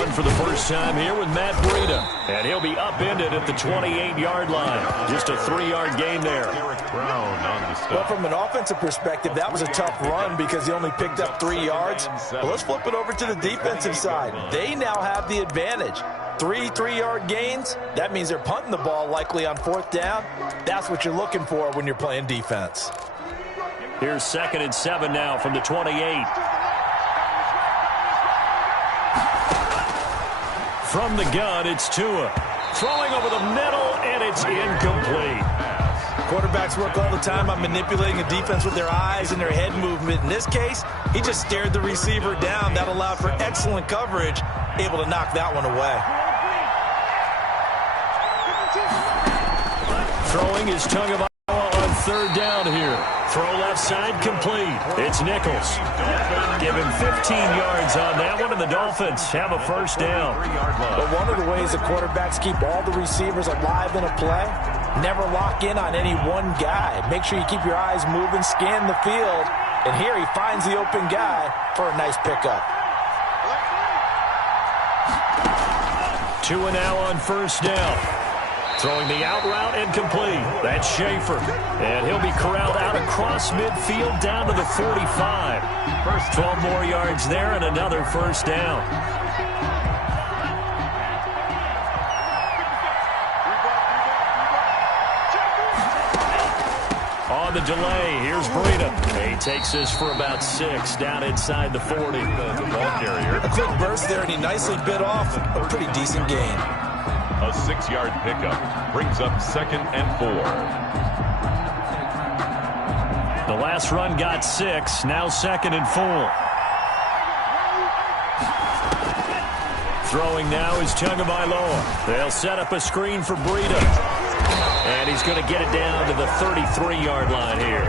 run for the first time here with Matt Breida. And he'll be upended at the 28-yard line. Just a 3-yard gain there. Well, from an offensive perspective, that was a tough run because he only picked up 3 yards. But let's flip it over to the defensive side. They now have the advantage. 3-3-yard gains, that means they're punting the ball likely on 4th down. That's what you're looking for when you're playing defense. Here's 2nd and 7 now from the 28. From the gun, it's Tua. Throwing over the middle, and it's incomplete. Quarterbacks work all the time on manipulating a defense with their eyes and their head movement. In this case, he just stared the receiver down. That allowed for excellent coverage, able to knock that one away. Throwing his Tagovailoa on 3rd down here. Throw left side complete. It's Nichols. Give him 15 yards on that one, and the Dolphins have a first down. But one of the ways the quarterbacks keep all the receivers alive in a play, never lock in on any one guy. Make sure you keep your eyes moving, scan the field, and here he finds the open guy for a nice pickup. Tua now on first down. Throwing the out route and complete. That's Schaefer. And he'll be corralled out across midfield down to the 45. 12 more yards there and another first down. On the delay, here's Breida. He takes this for about 6 down inside the 40. The ball carrier. A quick burst there, and he nicely bit off a pretty decent gain. A 6-yard pickup brings up 2nd and 4. The last run got 6. Now 2nd and 4. Throwing now is Tagovailoa. They'll set up a screen for Breida. And he's going to get it down to the 33-yard line here.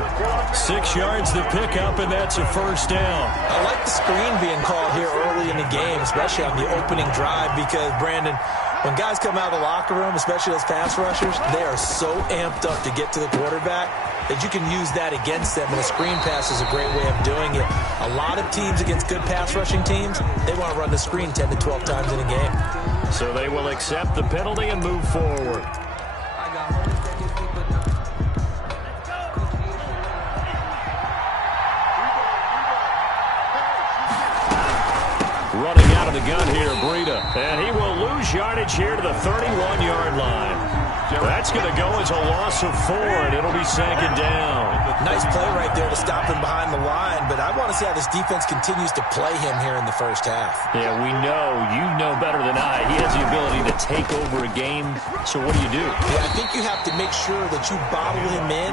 6 yards to pick up, and that's a first down. I like the screen being called here early in the game, especially on the opening drive, because, Brandon, when guys come out of the locker room, especially those pass rushers, they are so amped up to get to the quarterback that you can use that against them, and a screen pass is a great way of doing it. A lot of teams against good pass rushing teams, they want to run the screen 10 to 12 times in a game. So they will accept the penalty and move forward. Running out of the gun here, Breida. And he will lose yardage here to the 31-yard line. That's going to go as a loss of 4, and it'll be 2nd down. Nice play right there to stop him behind the line, but I want to see how this defense continues to play him here in the first half. Yeah, we know. You know better than I. He has the ability to take over a game, so what do? Yeah, I think you have to make sure that you bottle him in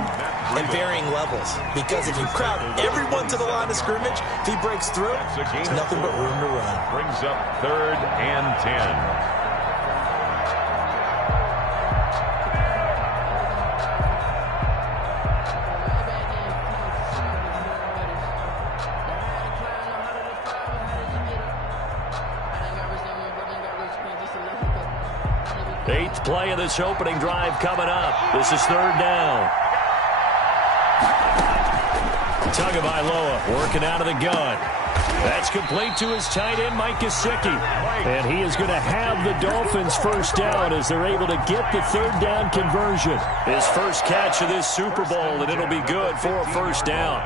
at varying levels, because if you crowd everyone to the line of scrimmage, if he breaks through, there's nothing but room to run. Brings up 3rd and 10. Eighth play of this opening drive coming up. This is 3rd down. Tagovailoa working out of the gun. That's complete to his tight end, Mike Gesicki. And he is going to have the Dolphins first down as they're able to get the 3rd down conversion. His first catch of this Super Bowl, and it'll be good for a first down.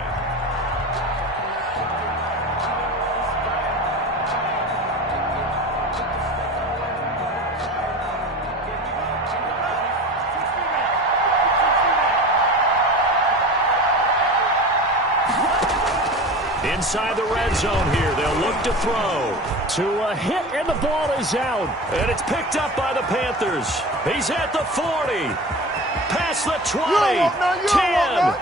Inside the red zone here, they'll look to throw. To a hit, and the ball is out. And it's picked up by the Panthers. He's at the 40. Past the 20. 10.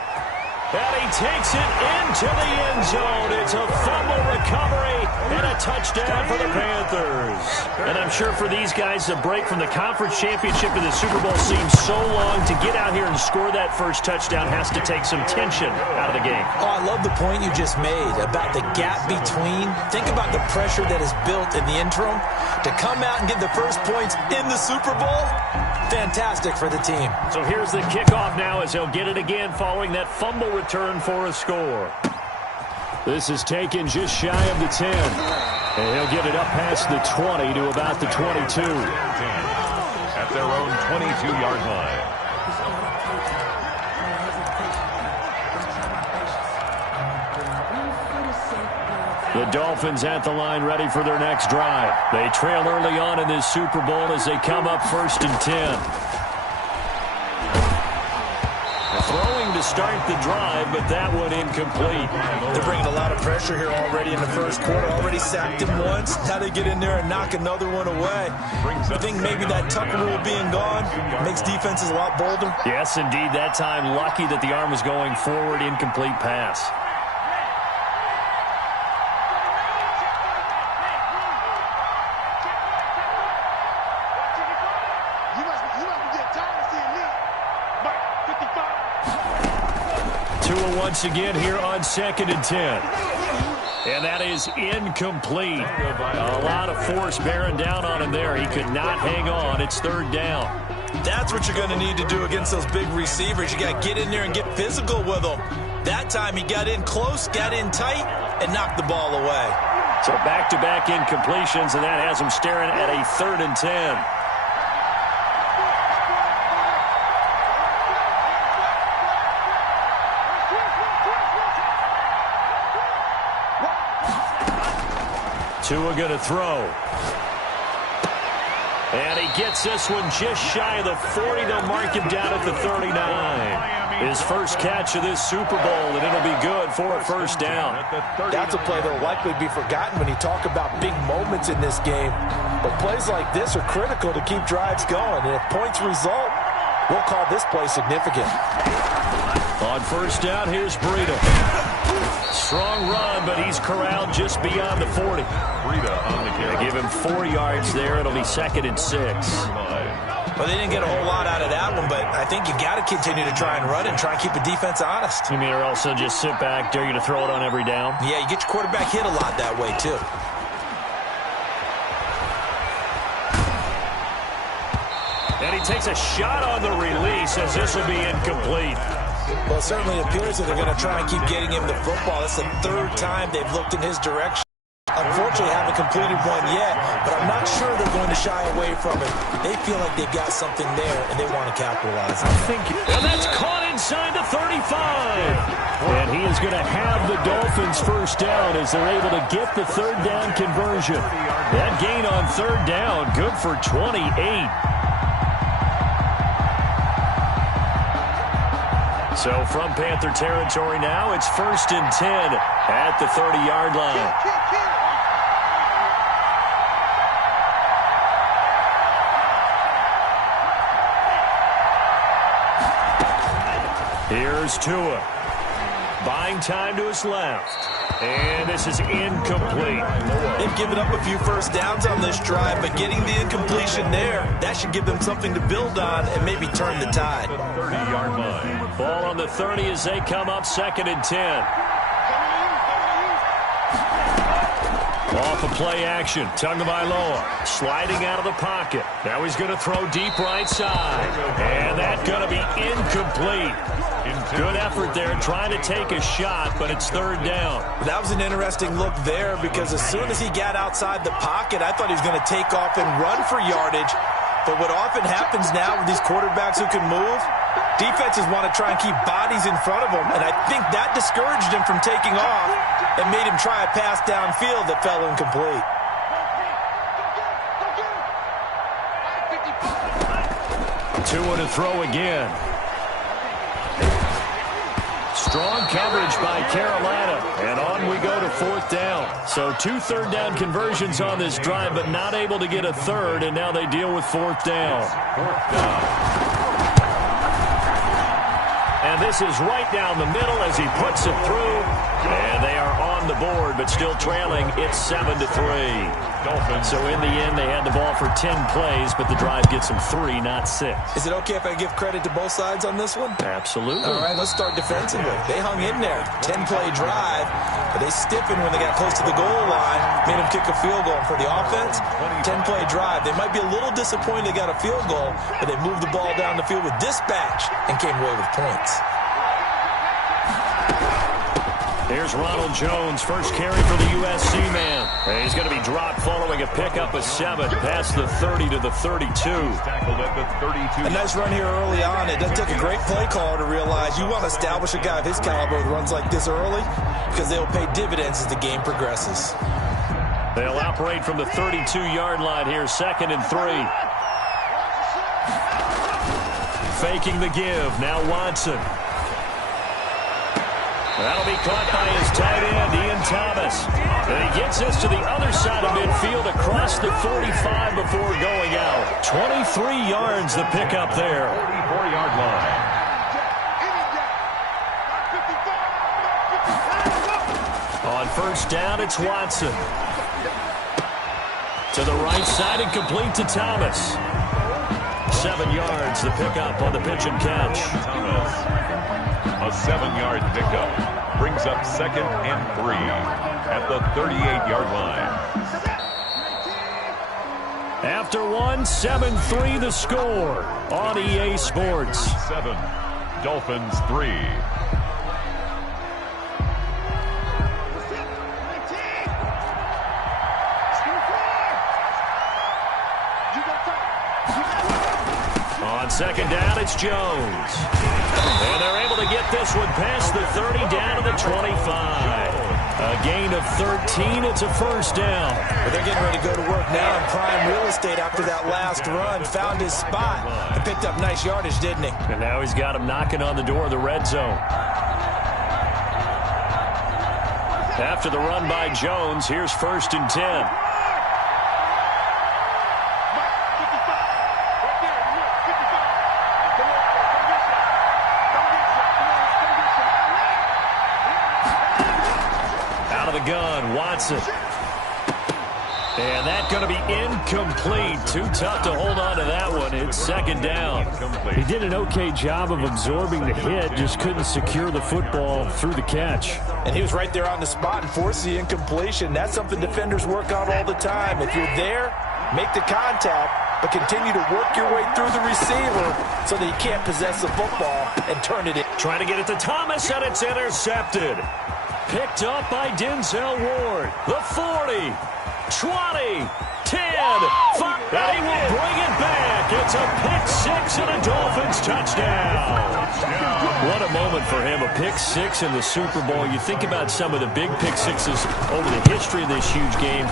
And he takes it into the end zone. It's a fumble recovery and a touchdown for the Panthers. And I'm sure for these guys, the break from the conference championship to the Super Bowl seems so long. To get out here and score that first touchdown has to take some tension out of the game. Oh, I love the point you just made about the gap between. Think about the pressure that is built in the interim. To come out and get the first points in the Super Bowl, fantastic for the team. So here's the kickoff now as he'll get it again following that fumble return for a score. This is taken just shy of the 10. And he'll get it up past the 20 to about the 22. At their own 22-yard line. The Dolphins at the line ready for their next drive. They trail early on in this Super Bowl as they come up 1st and 10. Throwing to start the drive, but that one incomplete. They're bringing a lot of pressure here already in the first quarter. Already sacked him once. Now they get in there and knock another one away. I think maybe that tuck rule being gone makes defenses a lot bolder. Yes, indeed. That time, lucky that the arm was going forward. Incomplete pass. Once again here on 2nd and 10. And that is incomplete. A lot of force bearing down on him there. He could not hang on. It's 3rd down. That's what you're going to need to do against those big receivers. You got to get in there and get physical with them. That time he got in close, got in tight, and knocked the ball away. So back-to-back incompletions, and that has him staring at a 3rd and 10. Tua going to throw. And he gets this one just shy of the 40. They'll mark him down at the 39. His first catch of this Super Bowl, and it'll be good for a 1st down. That's a play that will likely be forgotten when you talk about big moments in this game. But plays like this are critical to keep drives going. And if points result, we'll call this play significant. On 1st down, here's Breida. Strong run, but he's corralled just beyond the 40. Breida on the carry. They give him 4 yards there. It'll be 2nd and 6. Well, they didn't get a whole lot out of that one, but I think you got to continue to try and run and try and keep the defense honest. You mean, or else they'll just sit back, dare you to throw it on every down? Yeah, you get your quarterback hit a lot that way, too. And he takes a shot on the release as this will be incomplete. Well, it certainly appears that they're going to try and keep getting him the football. That's the 3rd time they've looked in his direction. Unfortunately, haven't completed one yet, but I'm not sure they're going to shy away from it. They feel like they've got something there, and they want to capitalize on it. And that's caught inside the 35. And he is going to have the Dolphins 1st down as they're able to get the 3rd down conversion. That gain on 3rd down, good for 28. So from Panther territory now, it's 1st and 10 at the 30-yard line. Here's Tua. Buying time to his left. And this is incomplete. They've given up a few 1st downs on this drive, but getting the incompletion there, that should give them something to build on and maybe turn the tide. 30-yard line. Ball on the 30 as they come up 2nd and 10. Off of play action. Tagovailoa sliding out of the pocket. Now he's going to throw deep right side. And that's going to be incomplete. Good effort there trying to take a shot, but it's 3rd down. That was an interesting look there because as soon as he got outside the pocket, I thought he was going to take off and run for yardage. But what often happens now with these quarterbacks who can move, defenses want to try and keep bodies in front of them, and I think that discouraged him from taking off and made him try a pass downfield that fell incomplete. Tua to throw again. Strong coverage by Carolina, and on we go to 4th down. So 2 3rd down conversions on this drive, but not able to get a 3rd, and now they deal with 4th down. And this is right down the middle as he puts it through, and they are on the board, but still trailing. It's 7-3. Dolphins. So in the end, they had the ball for 10 plays, but the drive gets them 3, not 6. Is it okay if I give credit to both sides on this one? Absolutely. All right, let's start defensively. They hung in there. 10-play drive, but they stiffened when they got close to the goal line, made them kick a field goal. For the offense, 10-play drive. They might be a little disappointed they got a field goal, but they moved the ball down the field with dispatch and came away with points. Here's Ronald Jones, first carry for the USC man. And he's going to be dropped following a pickup of 7 past the 30 to the 32. Tackled at the 32. A nice run here early on. It doesn't take a great play caller to realize you want to establish a guy of his caliber with runs like this early because they'll pay dividends as the game progresses. They'll operate from the 32-yard line here, 2nd and 3. Faking the give. Now Watson. That'll be caught by his tight end, Ian Thomas. And he gets us to the other side of midfield across the 45 before going out. 23 yards the pickup there. 44-yard line. On first down, it's Watson. To the right side and complete to Thomas. 7 yards the pickup on the pitch and catch. Thomas. A 7-yard pickup brings up 2nd and 3 at the 38-yard line. After 1, 7-3 the score on EA Sports. 7, Dolphins 3. On second down, it's Jones. And they're able to get this one past the 30 down to the 25. A gain of 13. It's a first down. But they're getting ready to go to work now in prime real estate after that last run. Found his spot and picked up nice yardage, didn't he? And now he's got him knocking on the door of the red zone. After the run by Jones, here's 1st and 10. Gun, Watson. And that's going to be incomplete. Too tough to hold on to that one. It's 2nd down. He did an okay job of absorbing the hit, just couldn't secure the football through the catch. And he was right there on the spot and forced the incompletion. That's something defenders work on all the time. If you're there, make the contact, but continue to work your way through the receiver so that he can't possess the football and turn it in. Trying to get it to Thomas, and it's intercepted. Picked up by Denzel Ward. The 40, 20, 10, 5, and he will bring it back. It's a pick 6 and a Dolphins touchdown. What a moment for him, a pick 6 in the Super Bowl. You think about some of the big pick 6s over the history of this huge game.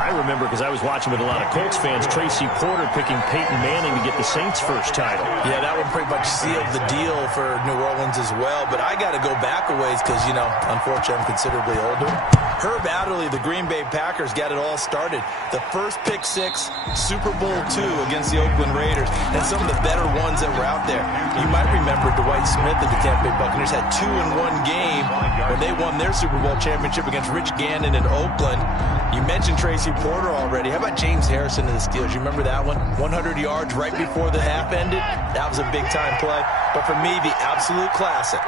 I remember, because I was watching with a lot of Colts fans, Tracy Porter picking Peyton Manning to get the Saints' first title. Yeah, that one pretty much sealed the deal for New Orleans as well. But I got to go back a ways because, you know, unfortunately I'm considerably older. Herb Adderley, the Green Bay Packers, got it all started. The first pick 6, Super Bowl II against the Oakland Raiders, and some of the better ones that were out there. You might remember Dwight Smith of the Tampa Bay Buccaneers had 2 in one game when they won their Super Bowl championship against Rich Gannon in Oakland. You mentioned Tracy Porter already. How about James Harrison of the Steelers? You remember that one? 100 yards right before the half ended? That was a big-time play. But for me, the absolute classic,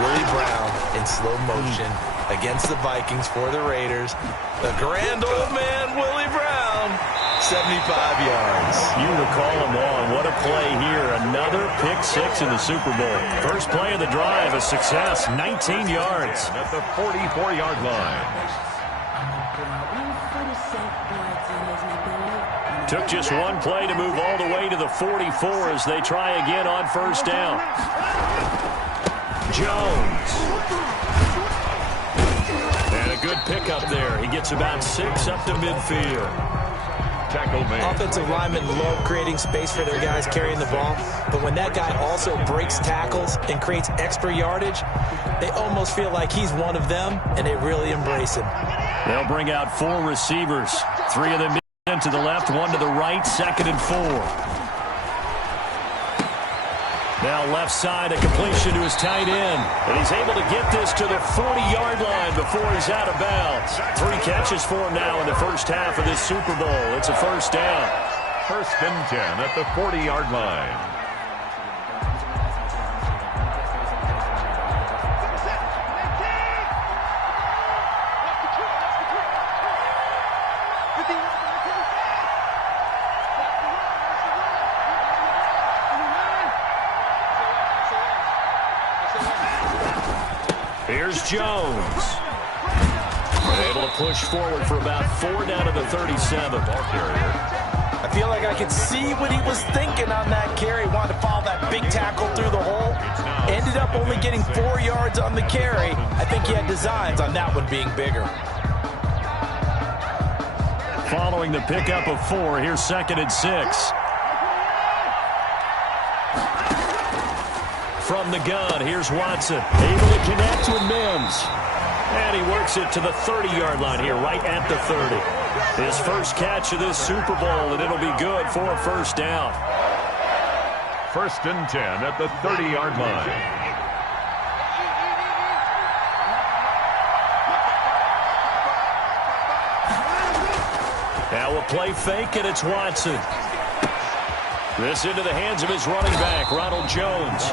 Willie Brown in slow motion against the Vikings for the Raiders. The grand old man, Willie Brown, 75 yards. You recall them all. What a play here. Another pick 6 in the Super Bowl. First play of the drive, a success, 19 yards. At the 44-yard line. Took just one play to move all the way to the 44 as they try again on first down. Jones. And a good pickup there. He gets about 6 up to midfield. Tackle made. Offensive linemen love creating space for their guys carrying the ball, but when that guy also breaks tackles and creates extra yardage, they almost feel like he's one of them, and they really embrace him. They'll bring out 4 receivers. 3 of them to the left, 1 to the right, 2nd and 4. Now left side, a completion to his tight end. And he's able to get this to the 40-yard line before he's out of bounds. 3 catches for him now in the first half of this Super Bowl. It's a first down. 1st and 10 at the 40-yard line. Here's Jones. Able to push forward for about 4 down to the 37. Ball carrier. I feel like I could see what he was thinking on that carry. Wanted to follow that big tackle through the hole. Ended up only getting 4 yards on the carry. I think he had designs on that one being bigger. Following the pickup of 4, here's 2nd and 6. From the gun, here's Watson. Able to connect with Mims. And he works it to the 30-yard line here, right at the 30. His first catch of this Super Bowl, and it'll be good for a first down. 1st and 10 at the 30-yard line. Now a play fake, and it's Watson. This into the hands of his running back, Ronald Jones.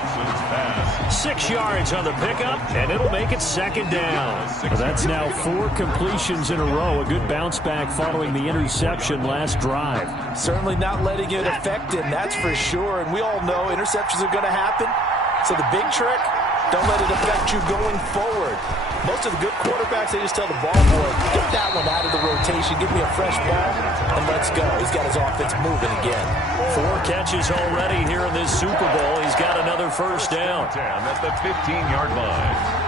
6 yards on the pickup, and it'll make it 2nd down. Well, that's now 4 completions in a row. A good bounce back following the interception last drive. Certainly not letting it affect him, that's for sure. And we all know interceptions are going to happen. So the big trick, don't let it affect you going forward. Most of the good quarterbacks, they just tell the ball boy, get that one out of the rotation, give me a fresh ball, and let's go. He's got his offense moving again. 4 catches already here in this Super Bowl. He's got another first down. 10 at the 15-yard line.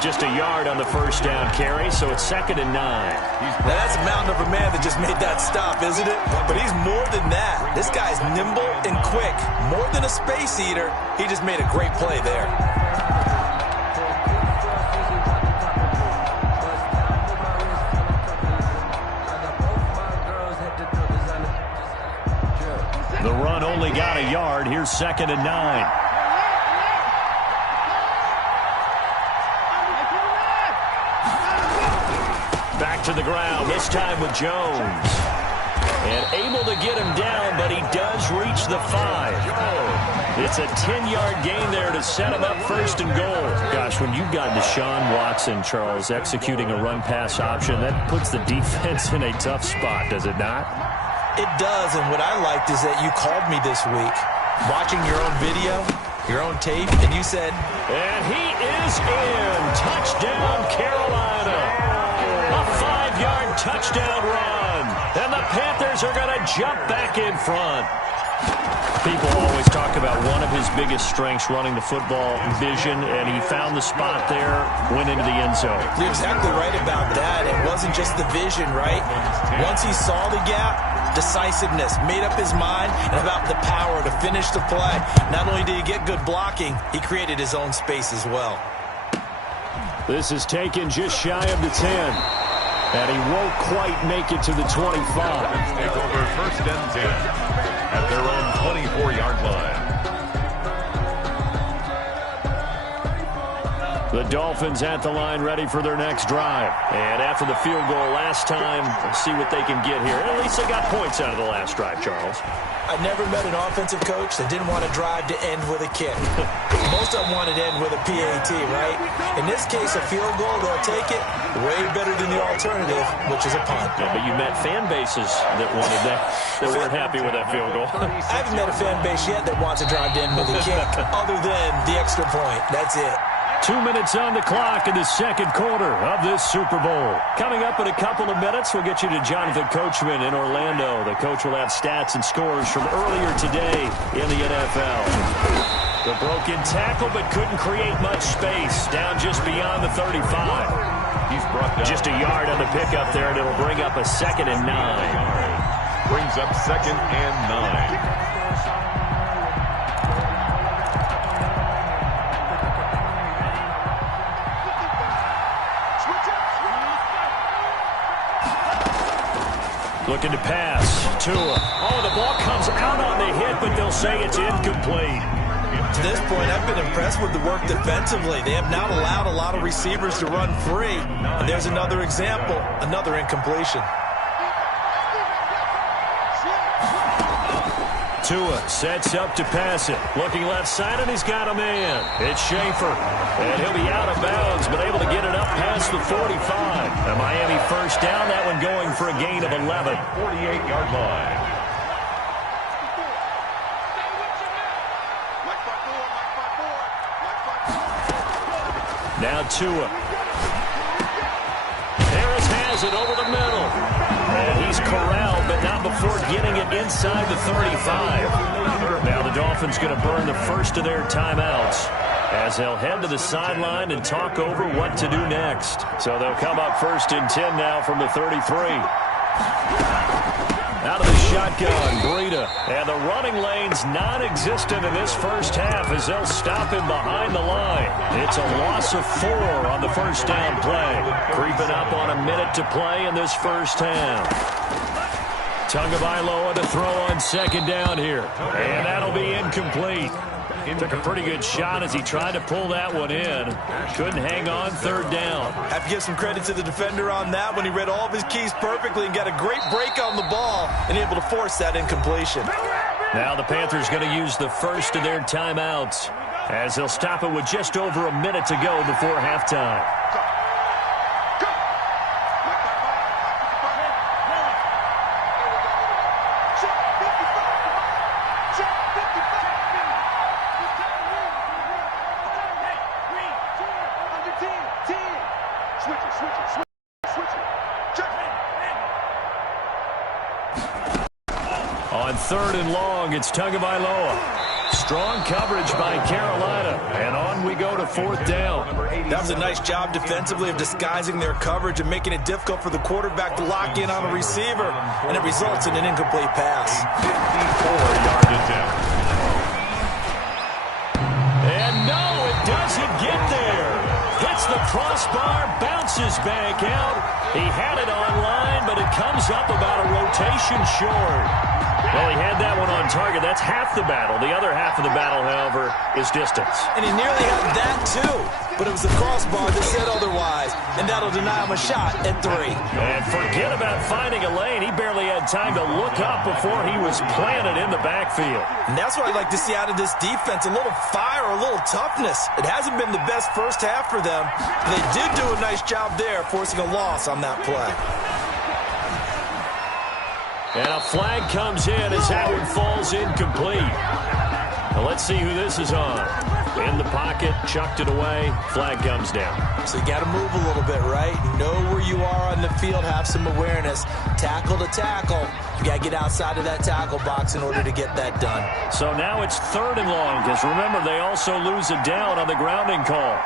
Just a yard on the first down carry, so it's 2nd and 9. Now that's a mountain of a man that just made that stop, isn't it? But he's more than that. This guy's nimble and quick. More than a space eater, he just made a great play there. The run only got a yard. Here's 2nd and 9. Back to the ground, this time with Jones. And able to get him down, but he does reach the 5. It's a 10-yard gain there to set him up 1st and goal. Gosh, when you've got Deshaun Watson, Charles, executing a run-pass option, that puts the defense in a tough spot, does it not? It does, and what I liked is that you called me this week, watching your own video, your own tape, and you said, and he is in. Touchdown, Carolina. A 5-yard touchdown run. And the Panthers are going to jump back in front. People always talk about one of his biggest strengths, running the football, vision, and he found the spot there, went into the end zone. You're exactly right about that. It wasn't just the vision, right? Once he saw the gap, decisiveness, made up his mind, and about the power to finish the play. Not only did he get good blocking, he created his own space as well. This is taken just shy of the 10. And he won't quite make it to the 25. Take over 1st and 10 at their own 24-yard line. The Dolphins at the line, ready for their next drive. And after the field goal last time, we'll see what they can get here. At least they got points out of the last drive, Charles. I never met an offensive coach that didn't want to drive to end with a kick. Most of them wanted to end with a PAT, right? In this case, a field goal, they'll take it. Way better than the alternative, which is a punt. Yeah, but you met fan bases that wanted that weren't happy with that field goal. I haven't met a fan base yet that wants to drive to end with a kick, other than the extra point. That's it. 2 minutes on the clock in the second quarter of this Super Bowl. Coming up in a couple of minutes, we'll get you to Jonathan Coachman in Orlando. The coach will have stats and scores from earlier today in the NFL. The broken tackle, but couldn't create much space. Down just beyond the 35. He's brought down. Just a yard on the pickup there, and it'll bring up a 2nd and 9. Brings up 2nd and 9. Looking to pass. Tua. Oh, the ball comes out on the hit, but they'll say it's incomplete. To this point, I've been impressed with the work defensively. They have not allowed a lot of receivers to run free. And there's another example, another incompletion. Tua sets up to pass it. Looking left side, and he's got a man. It's Schaefer. And he'll be out of bounds, but able to get it up past the 45. A Miami first down, that one going for a gain of 11. 48-yard line. Now Tua. Harris has it over the middle. And he's corralled, but not before getting it inside the 35. Now the Dolphins going to burn the first of their timeouts as they'll head to the sideline and talk over what to do next. So they'll come up first and 10 now from the 33. Out of the shotgun, Breida. And the running lane's non-existent in this first half as they'll stop him behind the line. It's a loss of 4 on the first down play. Creeping up on a minute to play in this first half. Tagovailoa to throw on second down here. And that'll be incomplete. Took a pretty good shot as he tried to pull that one in. Couldn't hang on third down. Have to give some credit to the defender on that when he read all of his keys perfectly and got a great break on the ball and able to force that incompletion. Now the Panthers going to use the first of their timeouts as they'll stop it with just over a minute to go before halftime. On third and long, it's Tagovailoa. Strong coverage by Carolina. And on we go to fourth down. That was a nice job defensively of disguising their coverage and making it difficult for the quarterback to lock in on a receiver. And it results in an incomplete pass. 54-yard attempt. And no, it doesn't get there. Hits the crossbar, bounces back out. He had it online, but it comes up about a rotation short. Well, he had that one on target. That's half the battle. The other half of the battle, however, is distance. And he nearly had that, too. But it was the crossbar that said otherwise. And that'll deny him a shot at 3. And forget about finding a lane. He barely had time to look up before he was planted in the backfield. And that's what I'd like to see out of this defense. A little fire, a little toughness. It hasn't been the best first half for them. But they did do a nice job there, forcing a loss on that play. And a flag comes in as that one falls incomplete. Now let's see who this is on. In the pocket, chucked it away, flag comes down. So you got to move a little bit, right? Know where you are on the field, have some awareness. Tackle to tackle. You got to get outside of that tackle box in order to get that done. So now it's third and long, because remember, they also lose a down on the grounding call.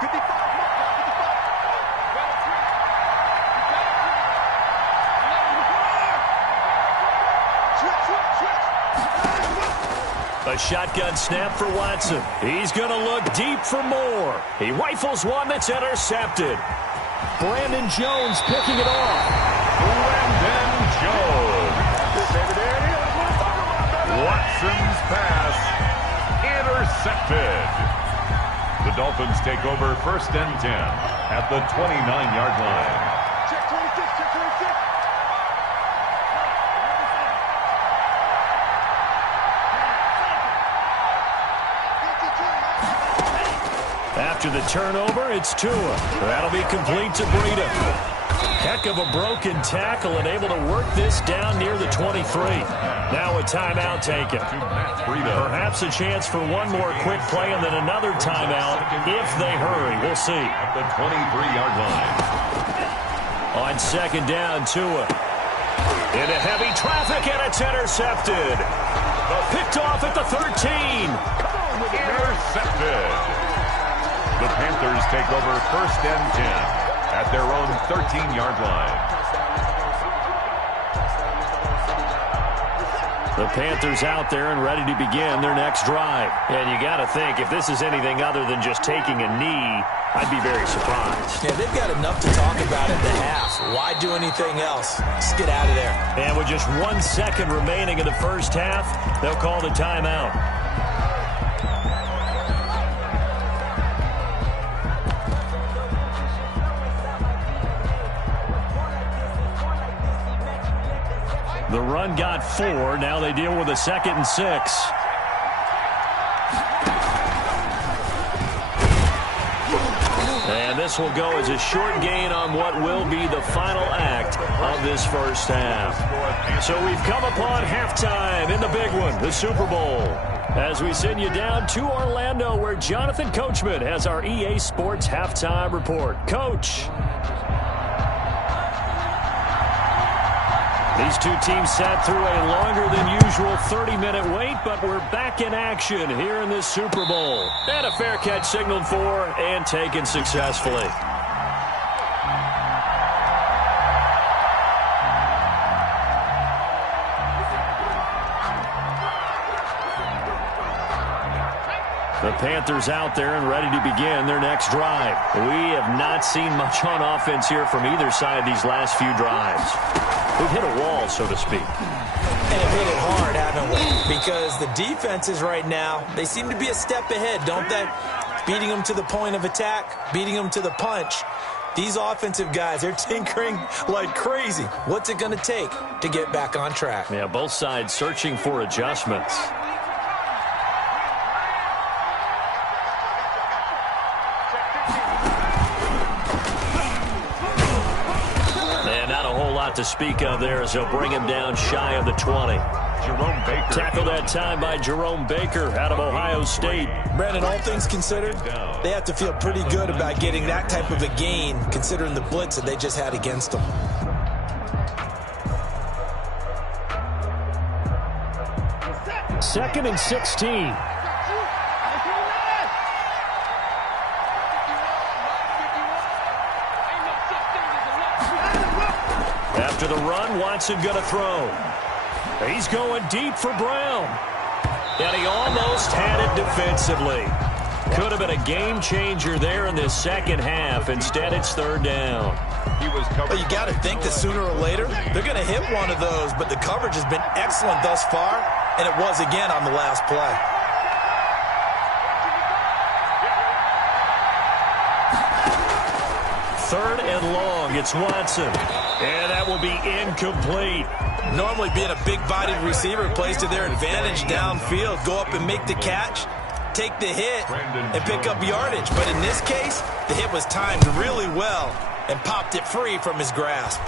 A shotgun snap for Watson. He's going to look deep for more. He rifles one that's intercepted. Brandon Jones picking it off. Brandon Jones. Watson's pass intercepted. The Dolphins take over first and 10 at the 29-yard line. After the turnover, it's Tua. That'll be complete to Breida. Heck of a broken tackle and able to work this down near the 23. Now a timeout taken. Perhaps a chance for one more quick play and then another timeout if they hurry. We'll see. At the 23-yard line. On second down, Tua. Into heavy traffic, and it's intercepted. Picked off at the 13. Intercepted. The Panthers take over first and 10 at their own 13-yard line. The Panthers out there and ready to begin their next drive. And you got to think, if this is anything other than just taking a knee, I'd be very surprised. Yeah, they've got enough to talk about at the half. Why do anything else? Just get out of there. And with just 1 second remaining in the first half, they'll call the timeout. The run got 4. Now they deal with a 2nd and 6. And this will go as a short gain on what will be the final act of this first half. So we've come upon halftime in the big one, the Super Bowl. As we send you down to Orlando, where Jonathan Coachman has our EA Sports halftime report. Coach. These two teams sat through a longer than usual 30-minute wait, but we're back in action here in this Super Bowl. And a fair catch signaled for and taken successfully. The Panthers out there and ready to begin their next drive. We have not seen much on offense here from either side these last few drives. We've hit a wall, so to speak. And have hit it hard, haven't we? Because the defenses right now, they seem to be a step ahead, don't they? Beating them to the point of attack, beating them to the punch. These offensive guys, they're tinkering like crazy. What's it going to take to get back on track? Yeah, both sides searching for adjustments. To speak of there as they'll bring him down shy of the 20. Jerome Baker. Tackled that time by Jerome Baker out of Ohio State. Brandon, all things considered, they have to feel pretty good about getting that type of a gain, considering the blitz that they just had against them. Second and 16. After the run, Watson going to throw. He's going deep for Brown. And he almost had it defensively. Could have been a game changer there in this second half. Instead, it's third down. Well, you got to think that sooner or later, they're going to hit one of those, but the coverage has been excellent thus far, and it was again on the last play. Third and long, it's Watson. And that will be incomplete. Normally being a big-bodied receiver plays to their advantage downfield. Go up and make the catch, take the hit, and pick up yardage. But in this case, the hit was timed really well and popped it free from his grasp.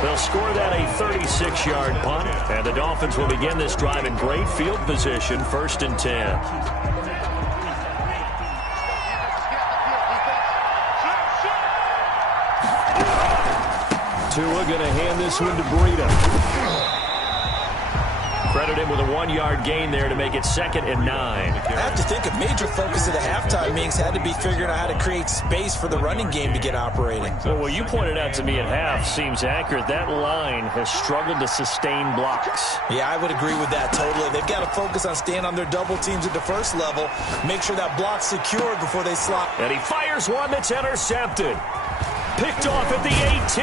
They'll score that a 36-yard punt, and the Dolphins will begin this drive in great field position, 1st and 10. Tua going to hand this one to Breida. Credit him with a 1-yard gain there to make it 2nd and 9. I have to think a major focus of the halftime meetings had to be figuring out how to create space for the running game to get operating. Well, what you pointed out to me at half seems accurate. That line has struggled to sustain blocks. Yeah, I would agree with that totally. They've got to focus on staying on their double teams at the first level, make sure that block's secured before they slot. And he fires one that's intercepted. Picked off at the 18.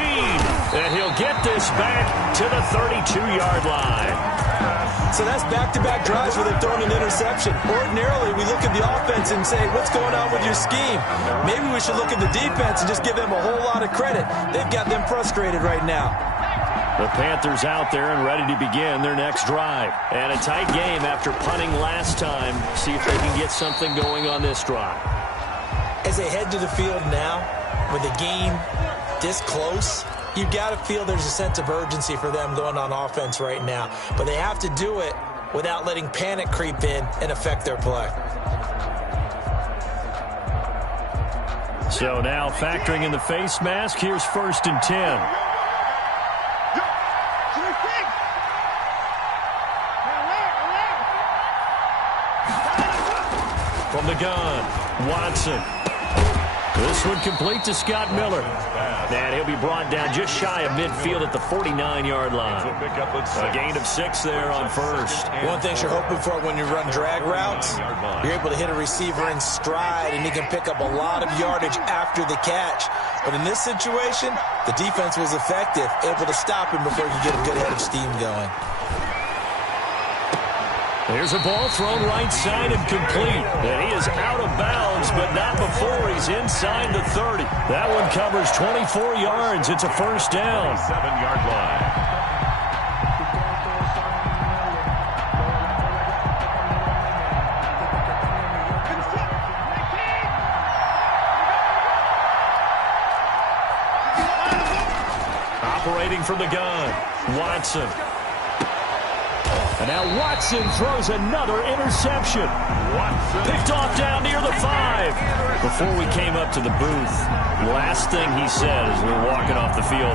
And he'll get this back to the 32-yard line. So that's back-to-back drives where they've thrown an interception. Ordinarily, we look at the offense and say, what's going on with your scheme? Maybe we should look at the defense and just give them a whole lot of credit. They've got them frustrated right now. The Panthers out there and ready to begin their next drive. And a tight game after punting last time. See if they can get something going on this drive. As they head to the field now, with the game this close, you've got to feel there's a sense of urgency for them going on offense right now. But they have to do it without letting panic creep in and affect their play. So now factoring in the face mask, here's 1st and 10. From the gun, Watson. This one complete to Scott Miller. And he'll be brought down just shy of midfield at the 49-yard line. A gain of 6 there on first. One thing you're hoping for when you run drag routes, you're able to hit a receiver in stride, and he can pick up a lot of yardage after the catch. But in this situation, the defense was effective, able to stop him before he could get a good head of steam going. Here's a ball thrown right side and complete. And he is out of bounds, but not before he's inside the 30. That one covers 24 yards. It's a first down. 7-yard line. Operating from the gun, Watson. And now Watson throws another interception. Picked off down near the 5. Before we came up to the booth, last thing he said as we were walking off the field,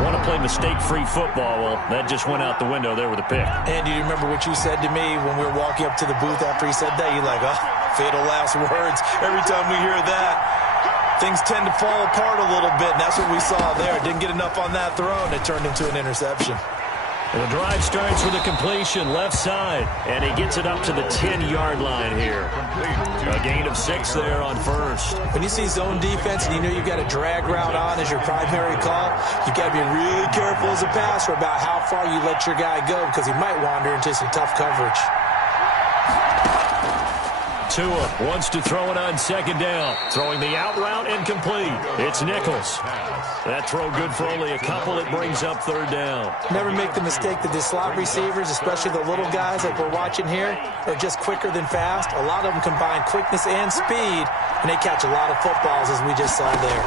want to play mistake-free football. Well, that just went out the window there with a pick. And do you remember what you said to me when we were walking up to the booth after he said that? You're like, oh, fatal last words. Every time we hear that, things tend to fall apart a little bit, and that's what we saw there. Didn't get enough on that throw, and it turned into an interception. And the drive starts with a completion left side, and he gets it up to the 10-yard line here. A gain of 6 there on first. When you see zone defense and you know you've got a drag route on as your primary call, you've got to be really careful as a passer about how far you let your guy go because he might wander into some tough coverage. Tua wants to throw it on second down. Throwing the out route incomplete. It's Nichols. That throw good for only a couple. It brings up third down. Never make the mistake that the slot receivers, especially the little guys like we're watching here, are just quicker than fast. A lot of them combine quickness and speed, and they catch a lot of footballs as we just saw there.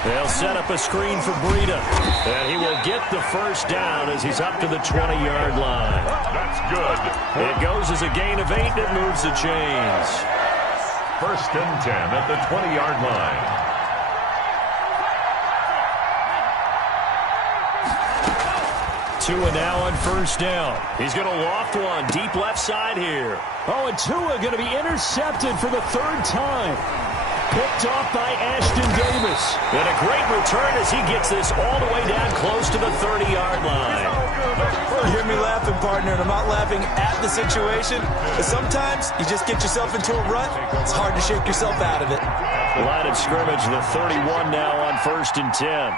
They'll set up a screen for Breida. And he will get the first down as he's up to the 20-yard line. That's good. It goes as a gain of 8, and it moves the chains. First and 10 at the 20-yard line. Tua now on first down. He's going to loft one deep left side here. Oh, and Tua going to be intercepted for the 3rd time. Picked off by Ashton Davis. And a great return as he gets this all the way down close to the 30-yard line. You hear me laughing, partner, and I'm not laughing at the situation. But sometimes you just get yourself into a rut. It's hard to shake yourself out of it. Line of scrimmage, the 31 now on first and 10.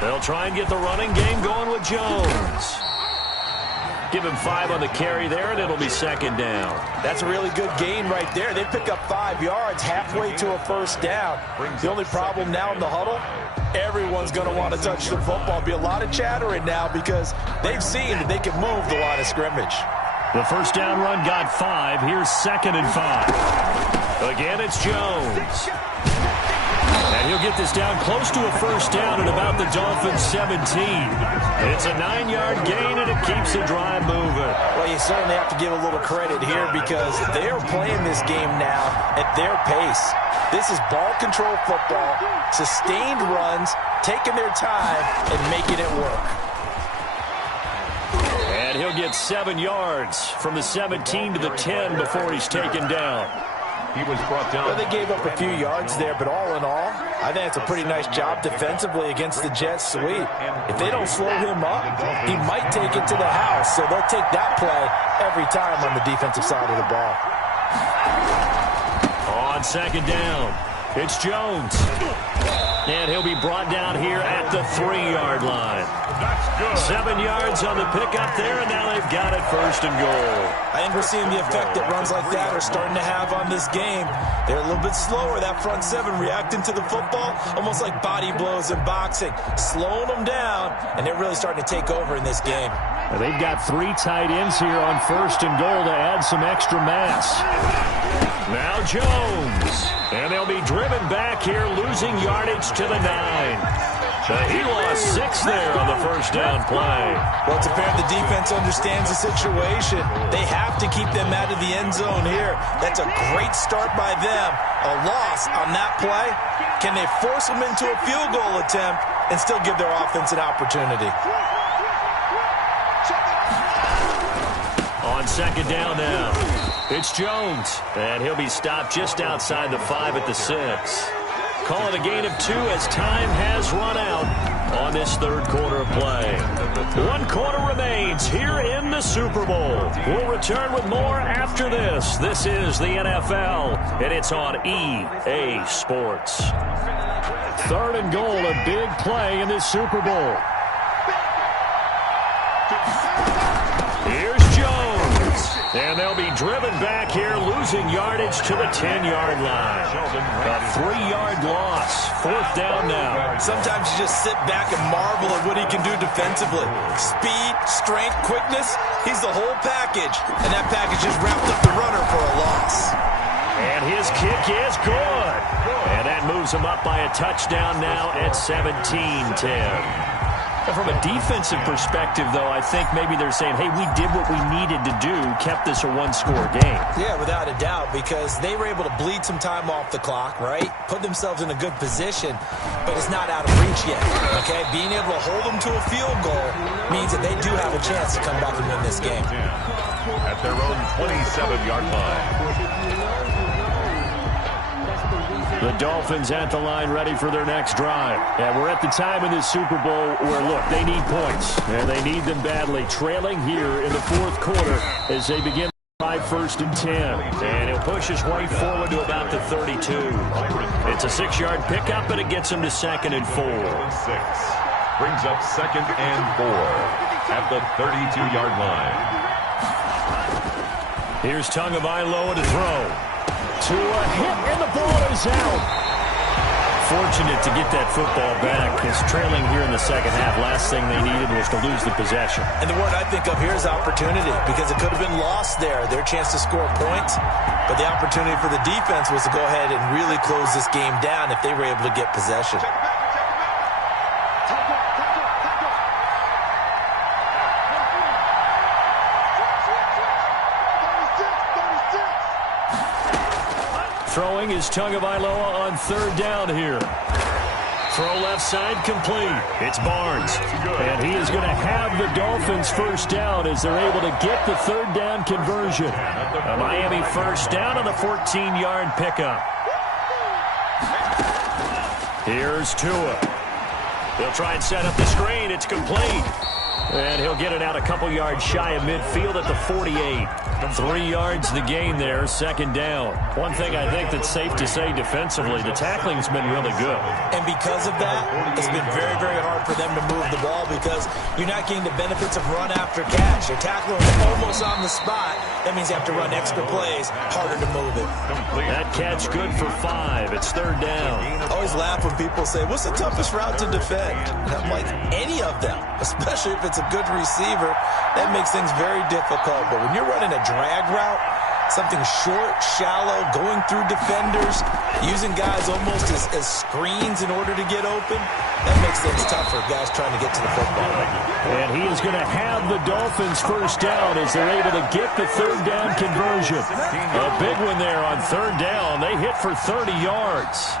They'll try and get the running game going with Jones. Give him 5 on the carry there, and it'll be second down. That's a really good gain right there. They pick up 5 yards halfway to a first down. The only problem now in the huddle, everyone's going to want to touch the football. Be a lot of chattering now because they've seen that they can move the line of scrimmage. The first down run got 5. Here's second and 5. Again, it's Jones. And he'll get this down close to a first down at about the Dolphins' 17. It's a 9-yard gain, and it keeps the drive moving. Well, you certainly have to give a little credit here because they're playing this game now at their pace. This is ball control football, sustained runs, taking their time, and making it work. And he'll get 7 yards from the 17 to the 10 before he's taken down. He was brought down. Well, they gave up a few yards there, but all in all, I think it's a pretty nice job defensively against the Jets sweep. If they don't slow him up, he might take it to the house, so they'll take that play every time on the defensive side of the ball. On second down, it's Jones. And he'll be brought down here at the 3-yard line. That's good. 7 yards on the pickup there, and now they've got it first and goal. I think we're seeing the effect that runs like that are starting to have on this game. They're a little bit slower, that front 7, reacting to the football, almost like body blows in boxing, slowing them down, and they're really starting to take over in this game. They've got 3 tight ends here on first and goal to add some extra mass. Now Jones. And they'll be driven back here, losing yardage to the 9. He lost 6 there on the first down play. Well, it's apparent the defense understands the situation. They have to keep them out of the end zone here. That's a great start by them. A loss on that play. Can they force them into a field goal attempt and still give their offense an opportunity? On second down now, It's Jones, and he'll be stopped just outside the 5 at the 6. Call it a gain of 2 as time has run out on this third quarter of play. 1 quarter remains here in the Super Bowl. We'll return with more after this. This is the NFL, and it's on EA Sports. 3rd and goal, a big play in this Super Bowl. Here's Jones, and they'll be driven back here, losing yardage to the 10-yard line. A 3-yard loss, 4th down now. Sometimes you just sit back and marvel at what he can do defensively. Speed, strength, quickness, he's the whole package. And that package just wrapped up the runner for a loss. And his kick is good. And that moves him up by a touchdown now at 17-10. And from a defensive perspective, though, I think maybe they're saying, hey, we did what we needed to do, kept this a 1-score game. Yeah, without a doubt, because they were able to bleed some time off the clock, right? Put themselves in a good position, but it's not out of reach yet, okay? Being able to hold them to a field goal means that they do have a chance to come back and win this game. At their own 27-yard line. The Dolphins at the line ready for their next drive. And we're at the time in this Super Bowl where, look, they need points. And they need them badly. Trailing here in the 4th quarter as they begin by 1st and 10. And he'll push his way forward to about the 32. It's a 6-yard pickup, and it gets him to 2nd and 4. 6. Brings up 2nd and 4 at the 32-yard line. Here's Tagovailoa to throw. To a hit, and the ball is out. Fortunate to get that football back. It's trailing here in the second half. Last thing they needed was to lose the possession. And the word I think of here is opportunity, because it could have been lost there. Their chance to score points. But the opportunity for the defense was to go ahead and really close this game down if they were able to get possession. Throwing is Tagovailoa on 3rd down here. Throw left side complete. It's Barnes. And he is going to have the Dolphins 1st down as they're able to get the 3rd down conversion. A Miami 1st down on the 14-yard pickup. Here's Tua. They'll try and set up the screen. It's complete. And he'll get it out a couple yards shy of midfield at the 48. 3 yards the gain there, 2nd down. One thing I think that's safe to say defensively, the tackling's been really good. And because of that, it's been very, very hard for them to move the ball because you're not getting the benefits of run after catch. You're tackling almost on the spot. That means you have to run extra plays, harder to move it. That catch good for 5. It's 3rd down. I always laugh when people say, what's the toughest route to defend? And I'm like, any of them, especially if it's a good receiver. That makes things very difficult. But when you're running a drag route, something short, shallow, going through defenders, using guys almost as screens in order to get open, that makes things tough for guys trying to get to the football. And he is going to have the Dolphins 1st down as they're able to get the 3rd down conversion. A big one there on 3rd down. They hit for 30 yards.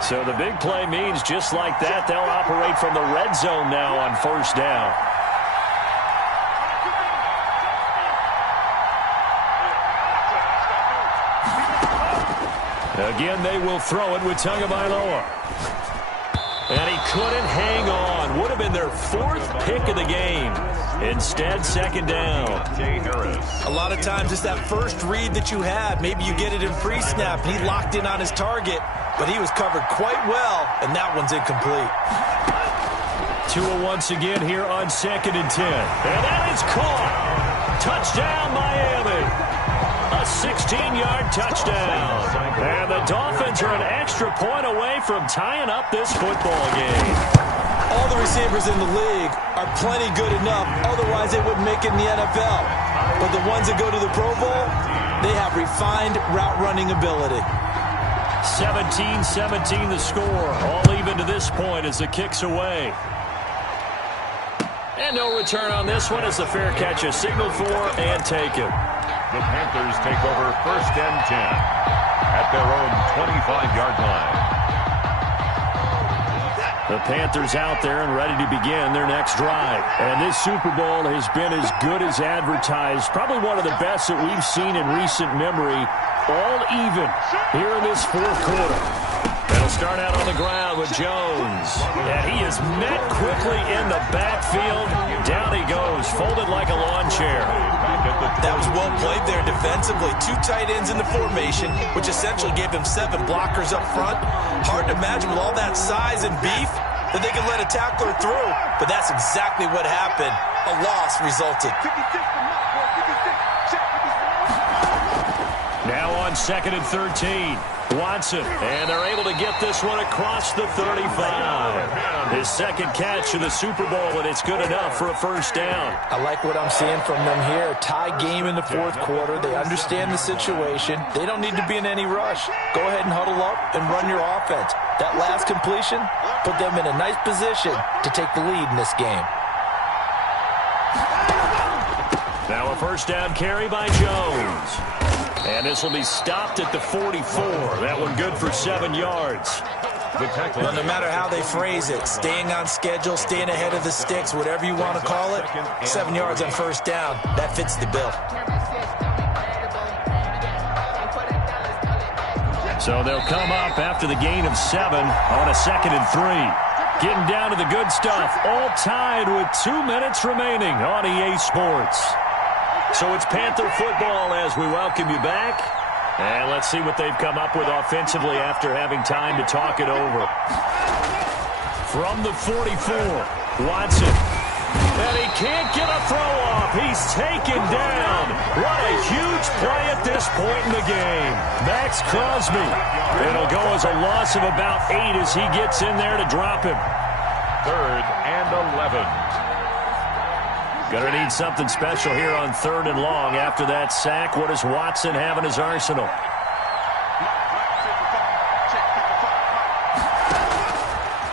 So the big play means just like that, they'll operate from the red zone now on 1st down. Again, they will throw it with Tagovailoa. And he couldn't hang on. Would have been their 4th pick of the game. Instead, 2nd down. A lot of times it's that first read that you have. Maybe you get it in pre-snap. He locked in on his target, but he was covered quite well, and that one's incomplete. Tua once again here on 2nd and 10. And that is caught. Touchdown, Miami. A 16-yard touchdown. And the Dolphins are an extra point away from tying up this football game. All the receivers in the league are plenty good enough. Otherwise, they wouldn't make it in the NFL. But the ones that go to the Pro Bowl, they have refined route running ability. 17-17 the score. All even to this point as the kick's away. And no return on this one as the fair catch is signaled for and taken. The Panthers take over 1st and 10 at their own 25-yard line. The Panthers out there and ready to begin their next drive. And this Super Bowl has been as good as advertised. Probably one of the best that we've seen in recent memory. All even here in this fourth quarter. They'll start out on the ground with Jones. And he is met quickly in the backfield. Down he goes, folded like a lawn chair. That was well played there defensively. 2 tight ends in the formation, which essentially gave him 7 blockers up front. Hard to imagine with all that size and beef that they could let a tackler through. But that's exactly what happened. A loss resulted. Now on 2nd and 13. Watson, and they're able to get this one across the 35. His second catch of the Super Bowl, and it's good enough for a first down. I like what I'm seeing from them here. Tie game in the fourth quarter. They understand the situation. They don't need to be in any rush. Go ahead and huddle up and run your offense. That last completion put them in a nice position to take the lead in this game. Now a first down carry by Jones. And this will be stopped at the 44. That one good for 7 yards. Well, no matter how they phrase it, staying on schedule, staying ahead of the sticks, whatever you want to call it, 7 yards on first down, that fits the bill. So they'll come up after the gain of 7 on a 2nd and 3. Getting down to the good stuff, all tied with 2 minutes remaining on EA Sports. So it's Panther football as we welcome you back. And let's see what they've come up with offensively after having time to talk it over. From the 44, Watson. And he can't get a throw off. He's taken down. What a huge play at this point in the game. Max Crosby. It'll go as a loss of about 8 as he gets in there to drop him. 3rd and 11. Going to need something special here on 3rd and long after that sack. What does Watson have in his arsenal?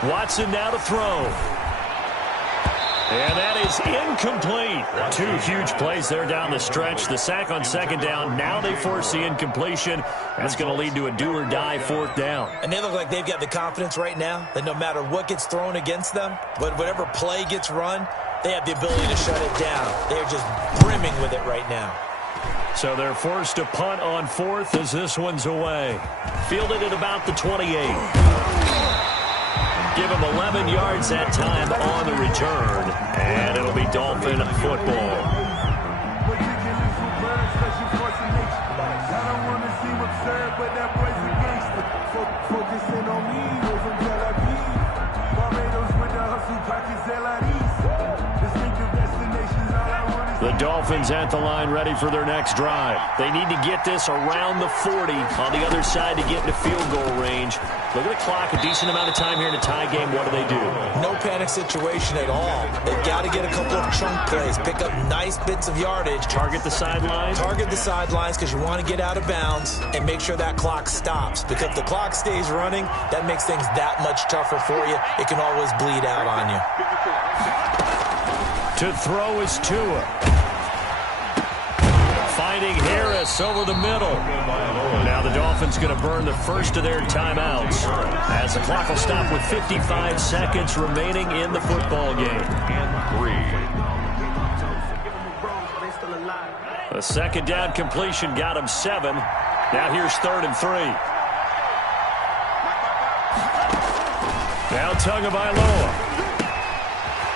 Watson now to throw. And that is incomplete. 2 huge plays there down the stretch. The sack on 2nd down. Now they force the incompletion. That's going to lead to a do-or-die 4th down. And they look like they've got the confidence right now that no matter what gets thrown against them, but whatever play gets run, they have the ability to shut it down. They are just brimming with it right now. So they're forced to punt on 4th as this one's away. Fielded at about the 28. Give him 11 yards that time on the return. And it'll be Dolphin football. The Dolphins at the line ready for their next drive. They need to get this around the 40 on the other side to get into field goal range. Look at the clock, a decent amount of time here in a tie game. What do? No panic situation at all. They've got to get a couple of chunk plays, pick up nice bits of yardage. Target the sidelines? Target the sidelines because you want to get out of bounds and make sure that clock stops. Because if the clock stays running, that makes things that much tougher for you. It can always bleed out on you. To throw is Tua. Finding Harris over the middle. Now the Dolphins going to burn the first of their timeouts as the clock will stop with 55 seconds remaining in the football game. And 3. The 2nd down completion got him 7. Now here's 3rd and 3. Now Tagovailoa.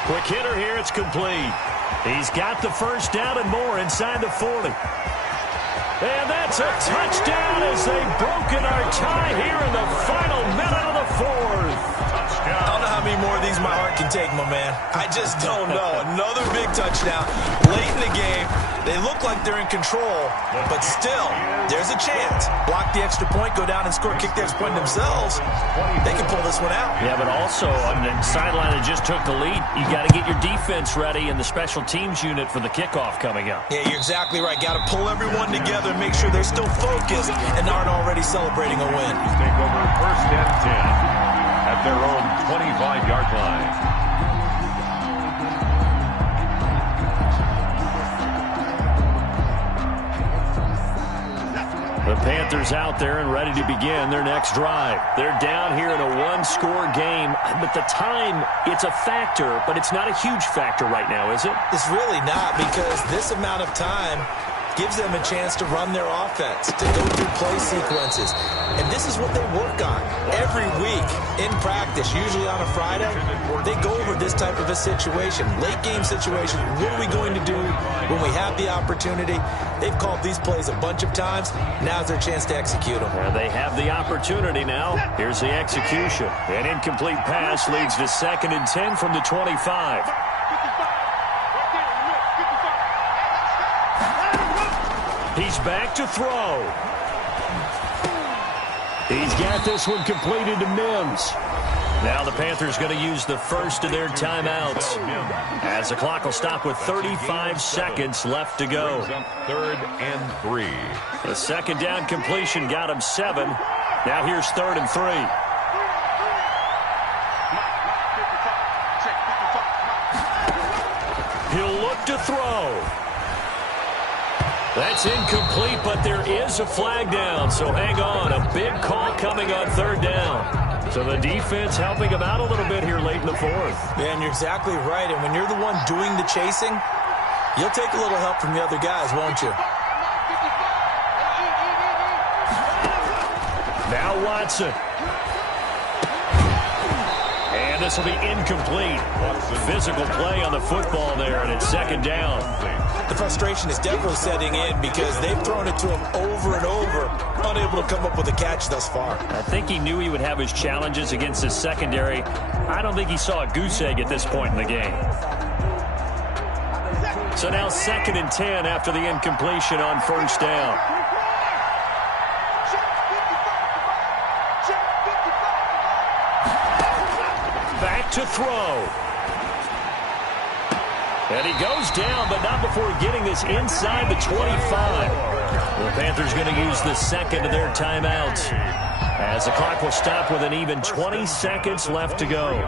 Quick hitter here, it's complete. He's got the first down and more inside the 40. And that's a touchdown as they've broken our tie here in the final minute of the 4th. I don't know how many more of these my heart can take, my man. I just don't know. Another big touchdown. Late in the game, they look like they're in control, but still, there's a chance. Block the extra point, go down and score, kick the extra point themselves. They can pull this one out. Yeah, but also on the sideline that just took the lead, you got to get your defense ready and the special teams unit for the kickoff coming up. Yeah, you're exactly right. Got to pull everyone together and make sure they're still focused and aren't already celebrating a win. Take over 1st and 10 at their own 25-yard line. The Panthers out there and ready to begin their next drive. They're down here in a one-score game. But the time, it's a factor, but it's not a huge factor right now, is it? It's really not, because this amount of time gives them a chance to run their offense, to go through play sequences. And this is what they work on every week in practice, usually on a Friday. They go over this type of a situation, late game situation. What are we going to do when we have the opportunity? They've called these plays a bunch of times. Now's their chance to execute them. They have the opportunity now. Here's the execution. An incomplete pass leads to 2nd and 10 from the 25. He's back to throw. He's got this one completed to Mims. Now the Panthers going to use the first of their timeouts, as the clock will stop with 35 seconds left to go. 3rd and 3. The second down completion got him 7. Now here's 3rd and 3. He'll look to throw. That's incomplete, but there is a flag down, so hang on. A big call coming on 3rd down. So the defense helping him out a little bit here late in the 4th. Yeah, and you're exactly right. And when you're the one doing the chasing, you'll take a little help from the other guys, won't you? Now Watson. And this will be incomplete. Physical play on the football there, and it's 2nd down. The frustration is definitely setting in because they've thrown it to him over and over, unable to come up with a catch thus far. I think he knew he would have his challenges against his secondary. I don't think he saw a goose egg at this point in the game. So now 2nd and 10 after the incompletion on 1st down. Back to throw. And he goes down, but not before getting this inside the 25. The Panthers going to use the second of their timeouts, as the clock will stop with an even 20 seconds left to go.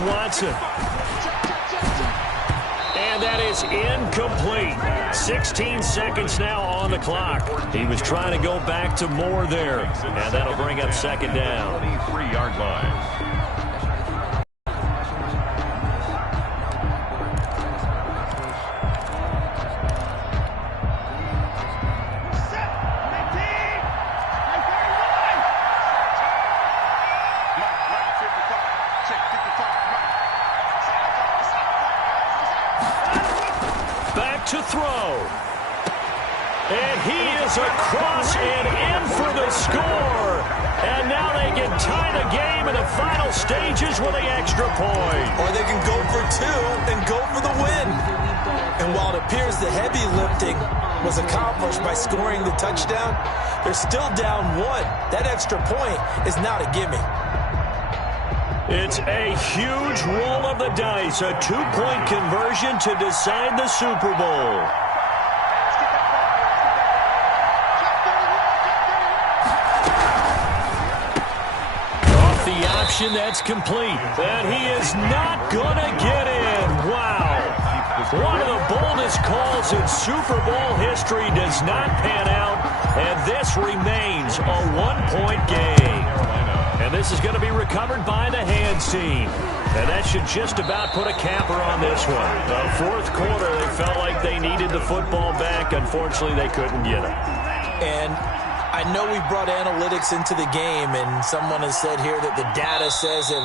Watson. And that is incomplete. 16 seconds now on the clock. He was trying to go back to more there, and that'll bring up 2nd down. 23-yard line. To throw. And he is across and in for the score. And now they can tie the game in the final stages with an extra point. Or they can go for 2 and go for the win. And while it appears the heavy lifting was accomplished by scoring the touchdown, they're still down 1. That extra point is not a gimme. It's a huge roll of the dice, a 2-point conversion to decide the Super Bowl. Off the option, that's complete. And he is not going to get in. Wow. One of the boldest calls in Super Bowl history does not pan out, and this remains a 1-point game. And this is going to be recovered by the hands team. And that should just about put a capper on this one. The 4th quarter, they felt like they needed the football back. Unfortunately, they couldn't get it. And I know we brought analytics into the game, and someone has said here that the data says that when